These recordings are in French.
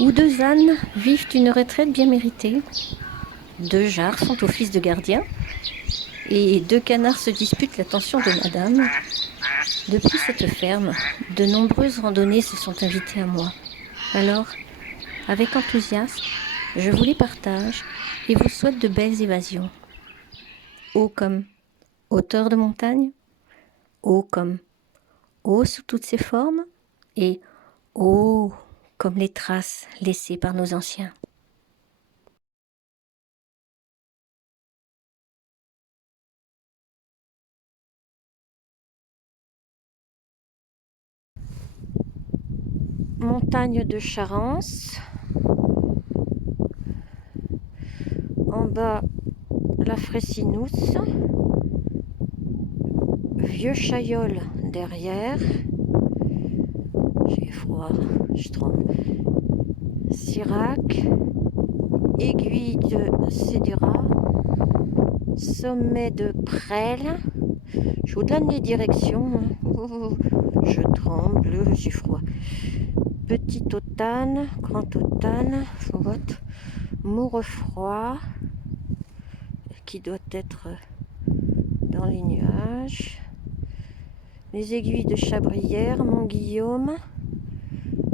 où deux ânes vivent une retraite bien méritée. Deux jarres font office de gardiens et deux canards se disputent l'attention de madame. Depuis cette ferme, de nombreuses randonnées se sont invitées à moi. Alors, avec enthousiasme, je vous les partage et vous souhaite de belles évasions. Haut comme hauteur de montagne, haut comme haut sous toutes ses formes et haut comme les traces laissées par nos anciens. Montagne de Charance. En bas, la Fressinousse. Vieux Chaillol derrière. J'ai froid, je tremble. Sirac. Aiguille de Cédera. Sommet de Presles. Je vous donne les directions. Je tremble, j'ai froid. Petite Autane, Grand Autane, Maurefroid, qui doit être dans les nuages. Les aiguilles de Chabrière, Mont-Guillaume.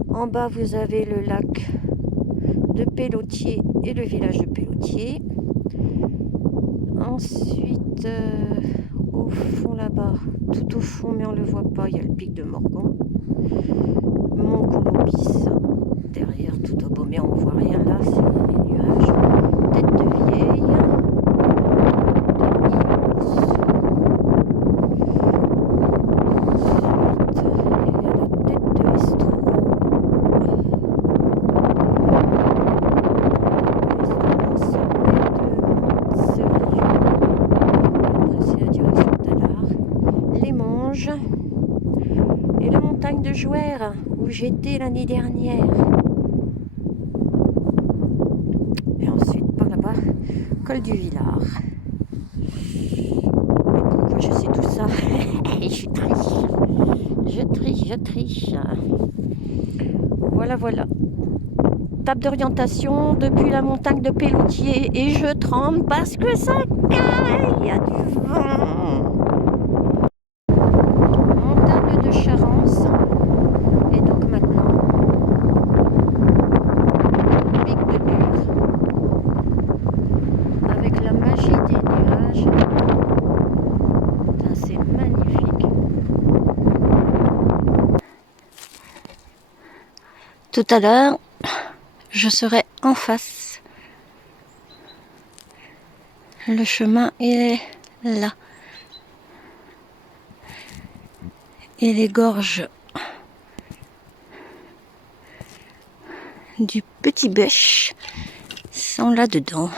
En bas, vous avez le lac de Pélotier et le village de Pélotier. Ensuite, au fond là-bas, tout au fond, mais on ne le voit pas, il y a le pic de Morgon. Mont-Colobis, derrière tout au beau, mais on ne voit rien là, c'est les nuages. Tête de Vieille, et la montagne de Jouer où j'étais l'année dernière. Et ensuite par là-bas, col du Villard. Et pourquoi je sais tout ça? Je triche. Je triche. Voilà. Table d'orientation depuis la montagne de Péloutier et je tremble parce que ça caille, il y a du vent. Montagne de Charance. Et donc maintenant, pic de Bure, avec la magie des nuages. C'est magnifique. Tout à l'heure, je serai en face. Le chemin est là. Et les gorges du Petit Bêche sont là-dedans.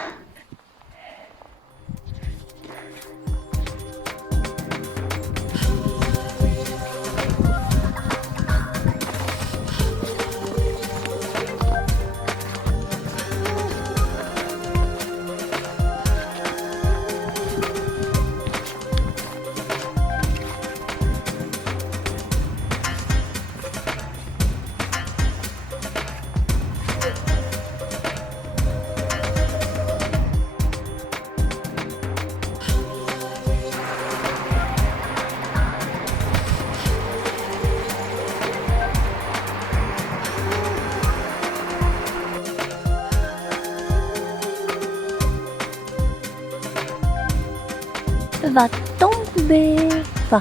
Va tomber. Enfin,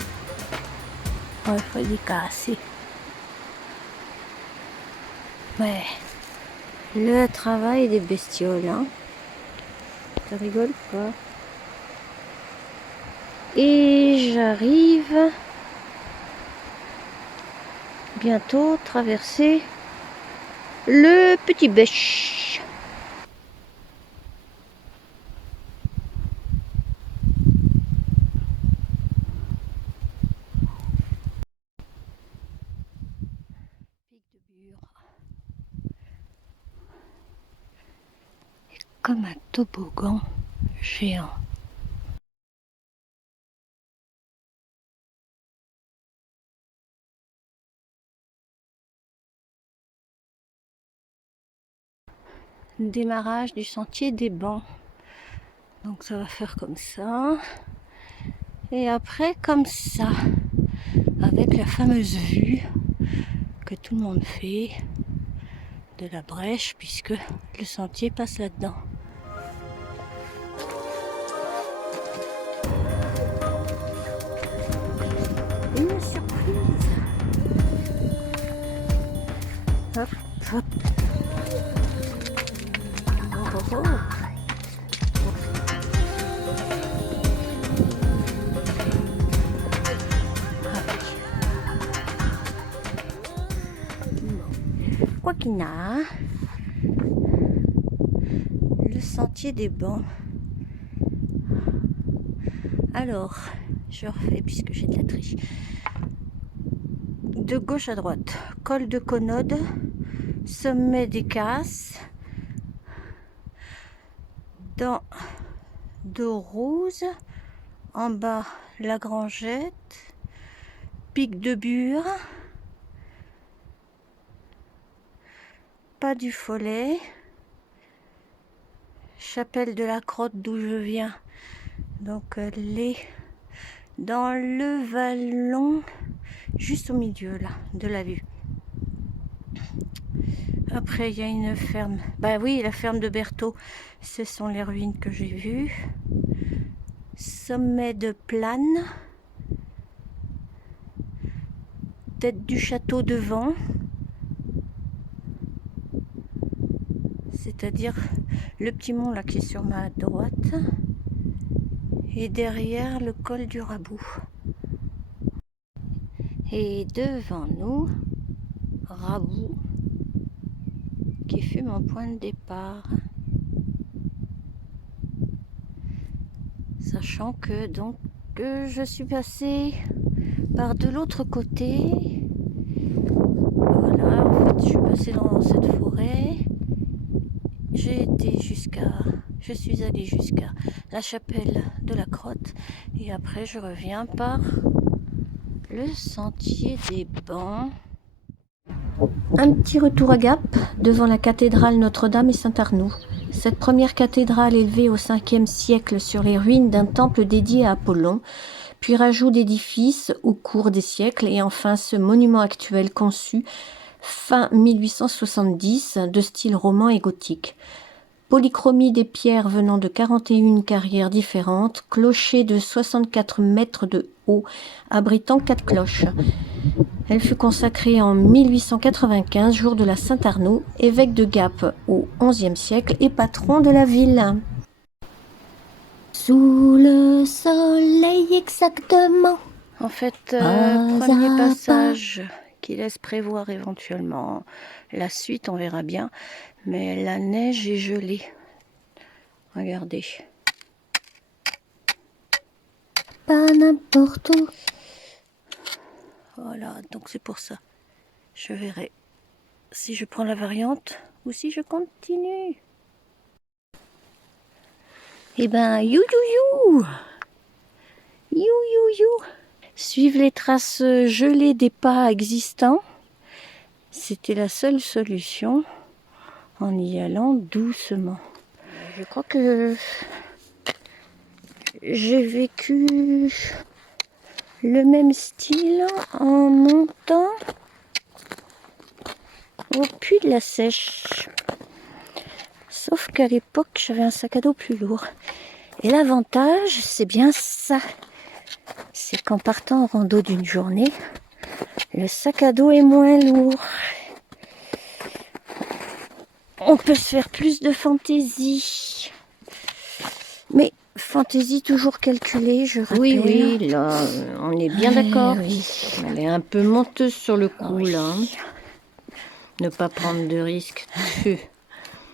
il faut les casser. Ouais. Le travail des bestioles, hein. Ça rigole pas. Et j'arrive bientôt traverser le Petit Bêche. Pic de Bure. Comme un toboggan géant. démarrage du sentier des bancs. Donc ça va faire comme ça. Et après comme ça. Avec la fameuse vue que tout le monde fait de la brèche puisque le sentier passe là-dedans. Une surprise. Hop, hop. Oh, oh, oh. Coquina, le sentier des bancs. Alors, je refais puisque j'ai de la triche. De gauche à droite, col de Conode, sommet des Casses, dans d'Eau-Rose, en bas la Grangette, pic de Bure, pas du Follet, chapelle de la Crotte d'où je viens. Donc elle est dans le vallon, juste au milieu là, de la vue. Après il y a une ferme, bah oui, la ferme de Berthaud, ce sont les ruines que j'ai vues. Sommet de Plane, tête du château devant, c'est-à-dire le petit mont là qui est sur ma droite, et derrière le col du Rabou. Et devant nous, Rabou, qui fut mon point de départ. Sachant que donc je suis passée par de l'autre côté. Voilà, en fait je suis passée dans cette forêt. Je suis allée jusqu'à la chapelle de la Crotte et après je reviens par le sentier des bancs. Un petit retour à Gap devant la cathédrale Notre-Dame et Saint-Arnoux. Cette première cathédrale élevée au 5e siècle sur les ruines d'un temple dédié à Apollon, puis rajout d'édifices au cours des siècles et enfin ce monument actuel conçu fin 1870 de style roman et gothique. Polychromie des pierres venant de 41 carrières différentes, clocher de 64 mètres de haut, abritant 4 cloches. Elle fut consacrée en 1895, jour de la Saint-Arnoux, évêque de Gap au XIe siècle et patron de la ville. Sous le soleil exactement. En fait, premier passage qui laisse prévoir éventuellement la suite, on verra bien. Mais la neige est gelée. Regardez. Pas n'importe où. Voilà, donc c'est pour ça. Je verrai si je prends la variante ou si je continue. Eh ben, you. Suivre les traces gelées des pas existants, c'était la seule solution en y allant doucement. Je crois que j'ai vécu le même style en montant au puits de la Seiche. Sauf qu'à l'époque, j'avais un sac à dos plus lourd. Et l'avantage, c'est bien ça. C'est qu'en partant en rando d'une journée, le sac à dos est moins lourd. On peut se faire plus de fantaisie. Mais fantaisie toujours calculée, je rappelle. Oui, là, on est bien d'accord. Oui. Elle est un peu menteuse sur le coup, Oui. là. Hein. Ne pas prendre de risques.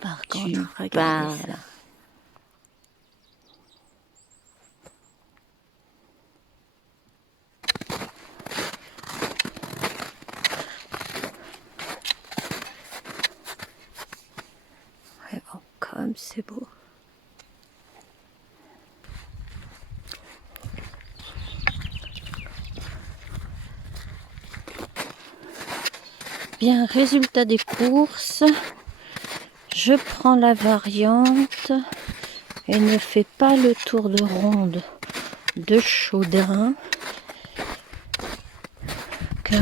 Par Tu contre, regardez parles. ça. Ouais, bon, comme c'est beau. Bien, résultat des courses. Je prends la variante et ne fais pas le tour de ronde de Chaudrin, car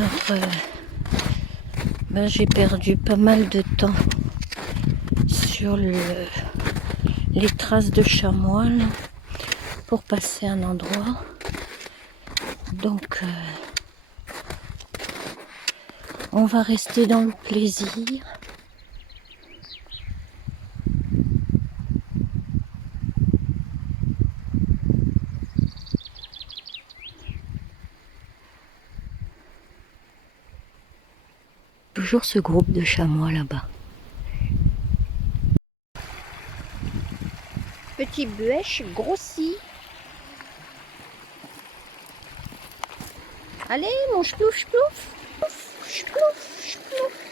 j'ai perdu pas mal de temps sur les traces de chamois là, pour passer un endroit. Donc on va rester dans le plaisir. Toujours ce groupe de chamois là-bas. Petit buèche grossi. Allez, mon chplouf, chplouf. Chplouf, chplouf.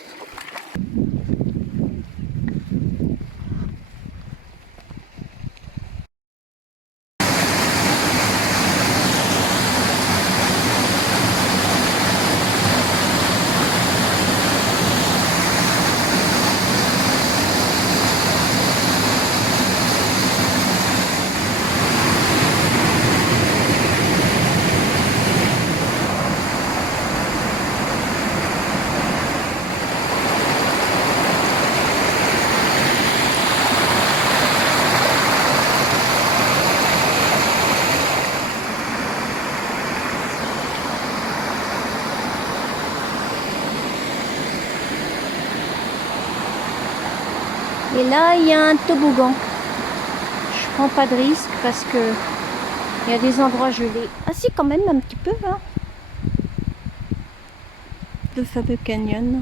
Et là, il y a un toboggan. Je prends pas de risque parce que il y a des endroits gelés. Ah si, quand même un petit peu, hein. Le fameux canyon.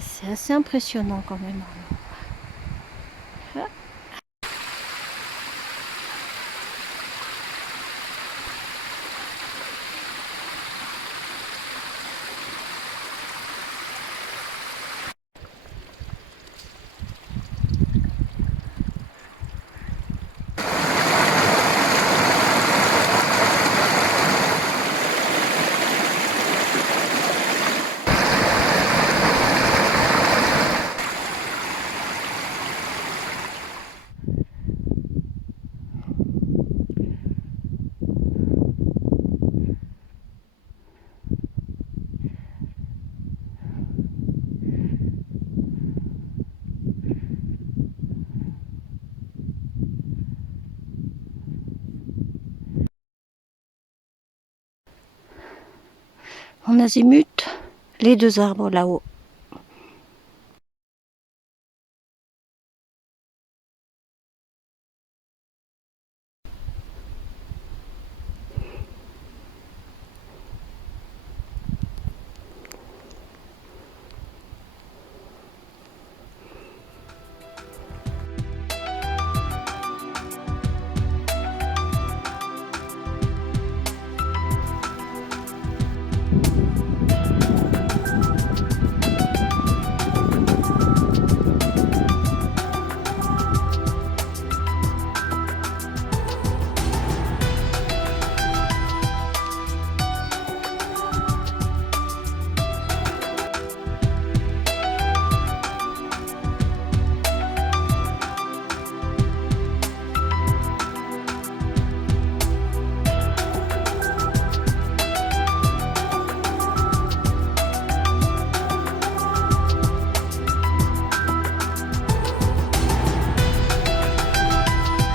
C'est assez impressionnant quand même. En azimut, les deux arbres là-haut.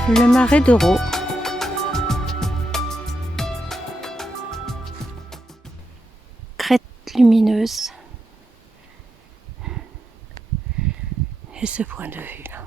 Le marais d'Euro. Crête lumineuse. Et ce point de vue là.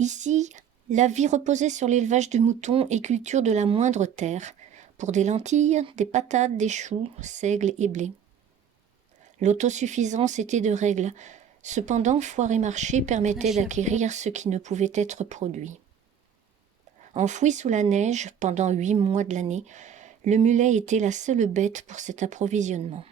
Ici, la vie reposait sur l'élevage de moutons et culture de la moindre terre, pour des lentilles, des patates, des choux, seigle et blé. L'autosuffisance était de règle. Cependant, foire et marché permettaient d'acquérir ce qui ne pouvait être produit. Enfoui sous la neige pendant 8 mois de l'année, le mulet était la seule bête pour cet approvisionnement.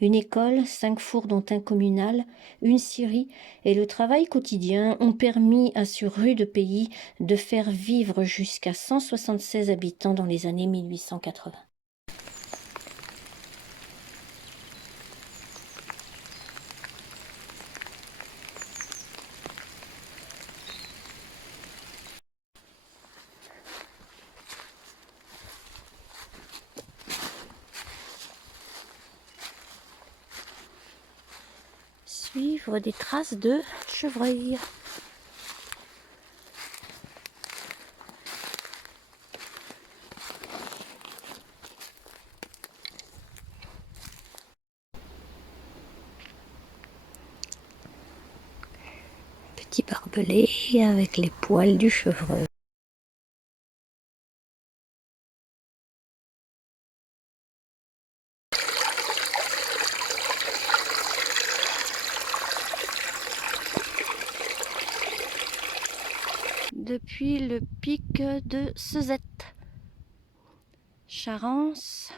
Une école, 5 fours dont un communal, une scierie et le travail quotidien ont permis à ce rude pays de faire vivre jusqu'à 176 habitants dans les années 1880. Suivre des traces de chevreuil. Petit barbelé avec les poils du chevreuil. Depuis le pic de Sezette, Charence,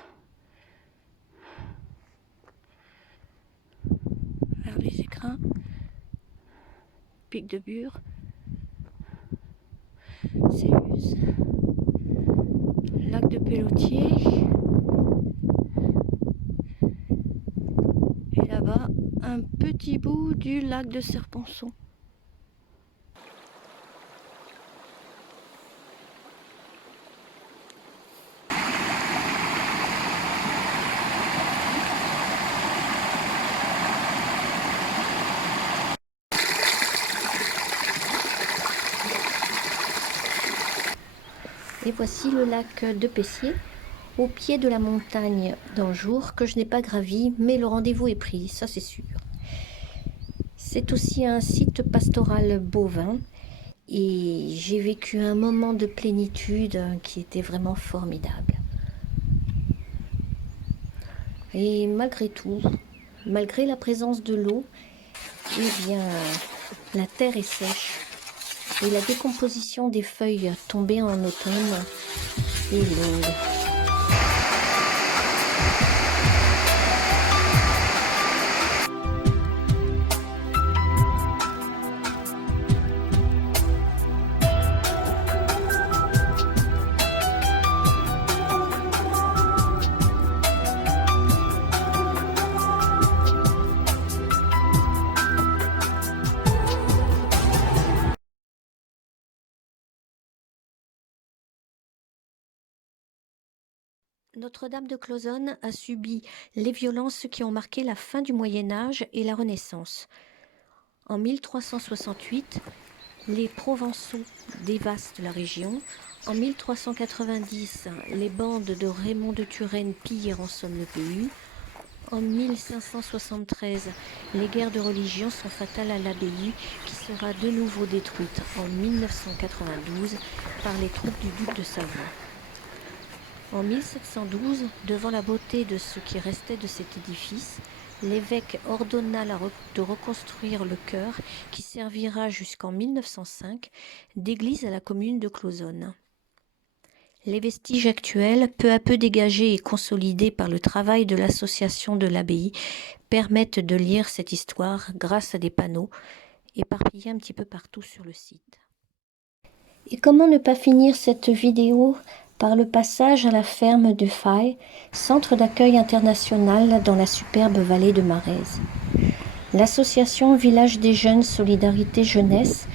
vers les écrins, pic de Bure, Céuse, lac de Pellotier, et là-bas un petit bout du lac de Serponçon. Et voici le lac de Pessier, au pied de la montagne d'Anjour, que je n'ai pas gravi, mais le rendez-vous est pris, ça c'est sûr. C'est aussi un site pastoral bovin, et j'ai vécu un moment de plénitude qui était vraiment formidable. Et malgré tout, malgré la présence de l'eau, eh bien, la terre est sèche. Et la décomposition des feuilles tombées en automne est longue. Notre-Dame de Clauzonne a subi les violences qui ont marqué la fin du Moyen-Âge et la Renaissance. En 1368, les Provençaux dévastent la région. En 1390, les bandes de Raymond de Turenne pillent et rançonnent le pays. En 1573, les guerres de religion sont fatales à l'abbaye qui sera de nouveau détruite en 1992 par les troupes du duc de Savoie. En 1712, devant la beauté de ce qui restait de cet édifice, l'évêque ordonna de reconstruire le chœur qui servira jusqu'en 1905 d'église à la commune de Clauzonne. Les vestiges actuels, peu à peu dégagés et consolidés par le travail de l'association de l'abbaye, permettent de lire cette histoire grâce à des panneaux éparpillés un petit peu partout sur le site. Et comment ne pas finir cette vidéo par le passage à la ferme de Faye, centre d'accueil international dans la superbe vallée de Maraize. L'association Village des Jeunes Solidarité Jeunesse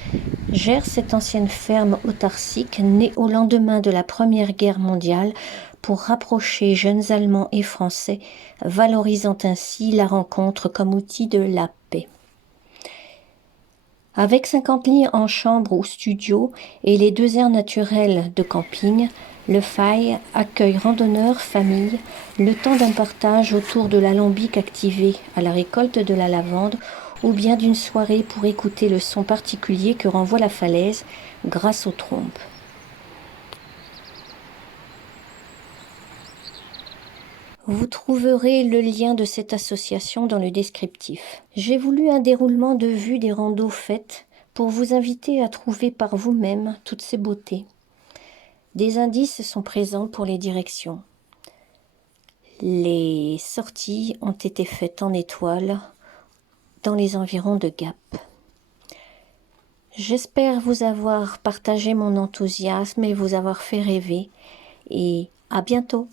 gère cette ancienne ferme autarcique née au lendemain de la Première Guerre mondiale pour rapprocher jeunes Allemands et Français, valorisant ainsi la rencontre comme outil de la paix. Avec 50 lits en chambre ou studio et les 2 aires naturelles de camping, le Faye accueille randonneurs, familles, le temps d'un partage autour de l'alambic activé à la récolte de la lavande ou bien d'une soirée pour écouter le son particulier que renvoie la falaise grâce aux trompes. Vous trouverez le lien de cette association dans le descriptif. J'ai voulu un déroulement de vue des randos faites pour vous inviter à trouver par vous-même toutes ces beautés. Des indices sont présents pour les directions. Les sorties ont été faites en étoile dans les environs de Gap. J'espère vous avoir partagé mon enthousiasme et vous avoir fait rêver. Et à bientôt!